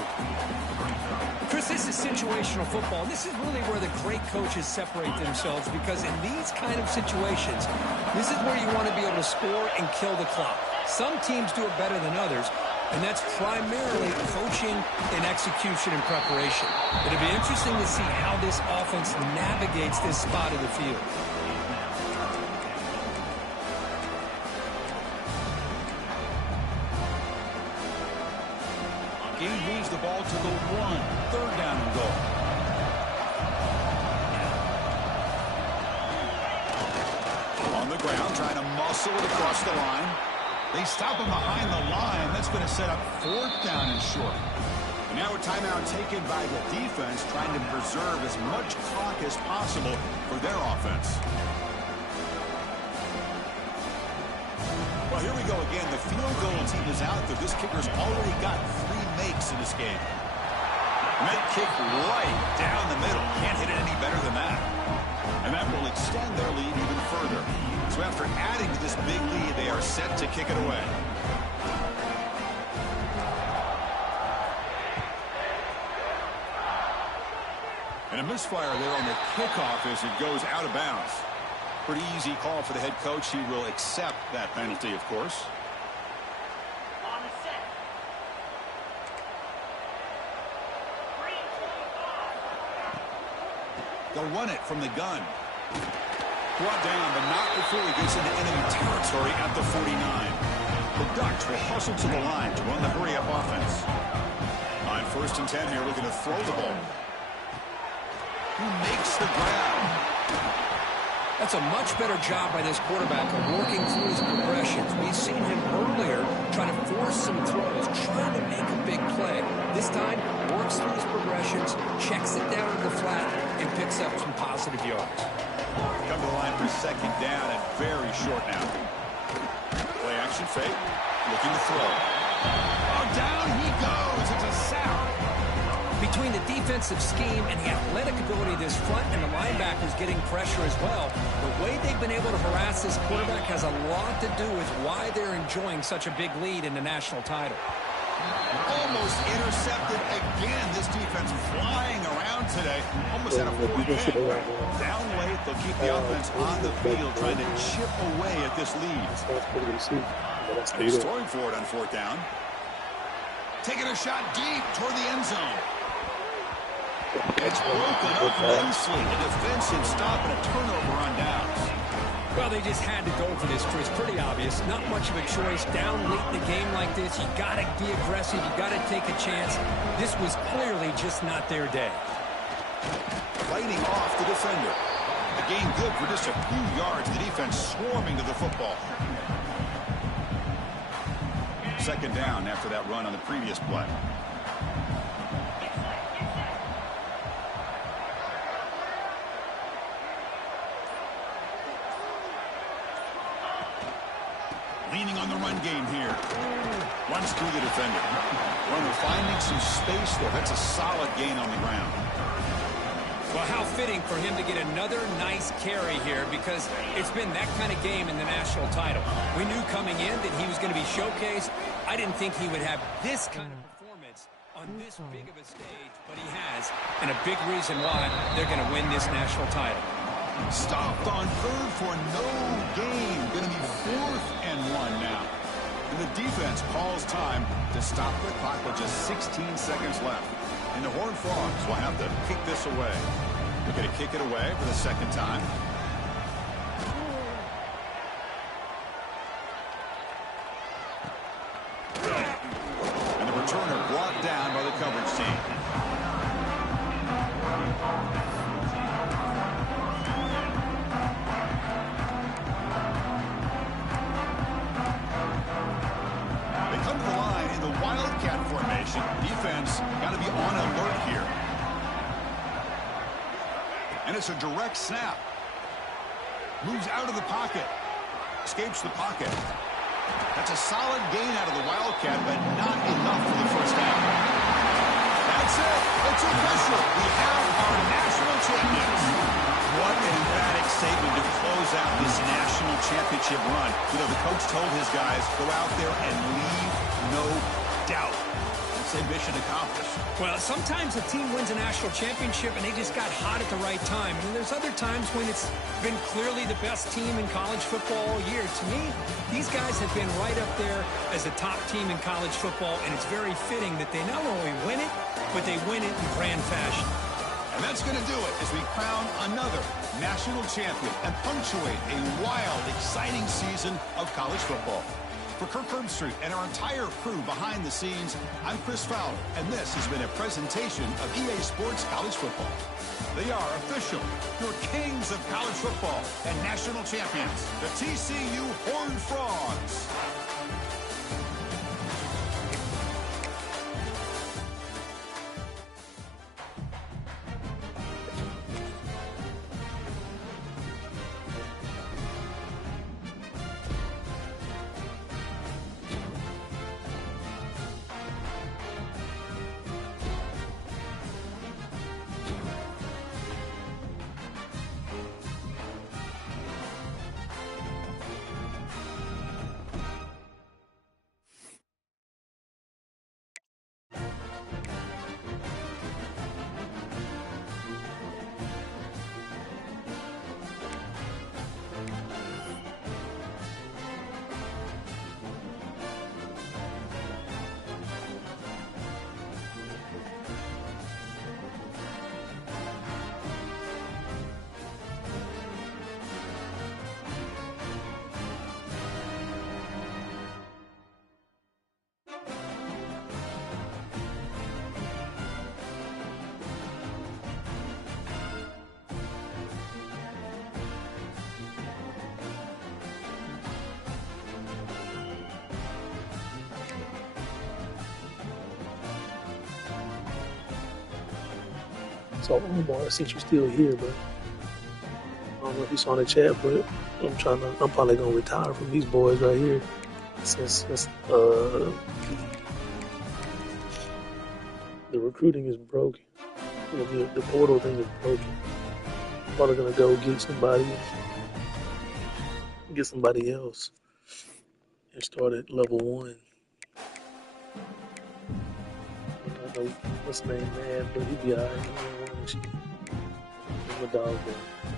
Chris, this is situational football. This is really where the great coaches separate themselves, because in these kind of situations, this is where you want to be able to score and kill the clock. Some teams do it better than others, and that's primarily coaching and execution and preparation. It'll be interesting to see how this offense navigates this spot of the field. He moves the ball to the 1. Third down and goal. On the ground, trying to muscle it across the line. They stop him behind the line. That's going to set up fourth down and short. And now a timeout taken by the defense, trying to preserve as much clock as possible for their offense. Well, here we go again. The field goal team is out there. This kicker's already got 3 makes in this game. And that kick right down the middle. Can't hit it any better than that. And that will extend their lead even further. So after adding to this big lead, they are set to kick it away. And a misfire there on the kickoff as it goes out of bounds. Pretty easy call for the head coach. He will accept that penalty, of course. They'll run it from the gun. Brought down, but not before he gets into enemy territory at the 49. The Ducks will hustle to the line to run the hurry-up offense. On 1st and 10 here, looking to throw the ball. Who makes the grab? That's a much better job by this quarterback of working through his progressions. We've seen him earlier try to force some throws, trying to make a big play. This time, works through his progressions, checks it down to the flat, and picks up some positive yards. Come to the line for second down and very short now. Play action fake, looking to throw. Oh, down he goes. It's a sack. Between the defensive scheme and the athletic ability of this front and the linebackers getting pressure as well, the way they've been able to harass this quarterback has a lot to do with why they're enjoying such a big lead in the national title. Almost intercepted again. This defense flying around today. Almost had a 4-1. Down late, they'll keep the offense on the field, trying to chip away at this lead. He's throwing for it on 4th down. Taking a shot deep toward the end zone. It's broken up nicely. A defensive stop and a turnover on downs. Well, they just had to go for this, Chris. Pretty obvious. Not much of a choice. Down late in the game like this, you got to be aggressive. You got to take a chance. This was clearly just not their day. Fighting off the defender. A gain good for just a few yards. The defense swarming to the football. Second down after that run on the previous play. leaning on the run game here. Runs through the defender. Runner finding some space there. That's a solid gain on the ground. Well, how fitting for him to get another nice carry here, because it's been that kind of game in the national title. We knew coming in that he was going to be showcased. I didn't think he would have this kind of performance on this big of a stage, but he has, and a big reason why they're going to win this national title. Stopped on third for no gain. Going to be 4th and 1 now. And the defense calls time to stop the clock with just 16 seconds left. And the Horned Frogs will have to kick this away. They're going to kick it away for the second time. And the returner brought down by the coverage team. They come to the line in the Wildcat formation. Defense got to be on alert here. And it's a direct snap. Moves out of the pocket. Escapes the pocket. That's a solid gain out of the Wildcat, but not enough for the first down. That's it. It's official. We have our national champions. What an emphatic statement to close out this national championship run. You know, the coach told his guys, go out there and leave no doubt. That's a mission accomplished. Well, sometimes a team wins a national championship and they just got hot at the right time. And there's other times when it's been clearly the best team in college football all year. To me, these guys have been right up there as a top team in college football, and it's very fitting that they not only win it, but they win it in grand fashion. And that's going to do it as we crown another national champion and punctuate a wild, exciting season of college football. For Kirk Herbstreit and our entire crew behind the scenes, I'm Chris Fowler, and this has been a presentation of EA Sports College Football. They are official, your kings of college football and national champions, the TCU Horned Frogs. So Omar, since you're still here, but I don't know if you saw in the chat, but I'm probably gonna retire from these boys right here since the recruiting is broken. You know, the portal thing is broken. I'm probably gonna go get somebody else and start at level 1. I know what's his name, man, but he be alright. I'm a dog, man.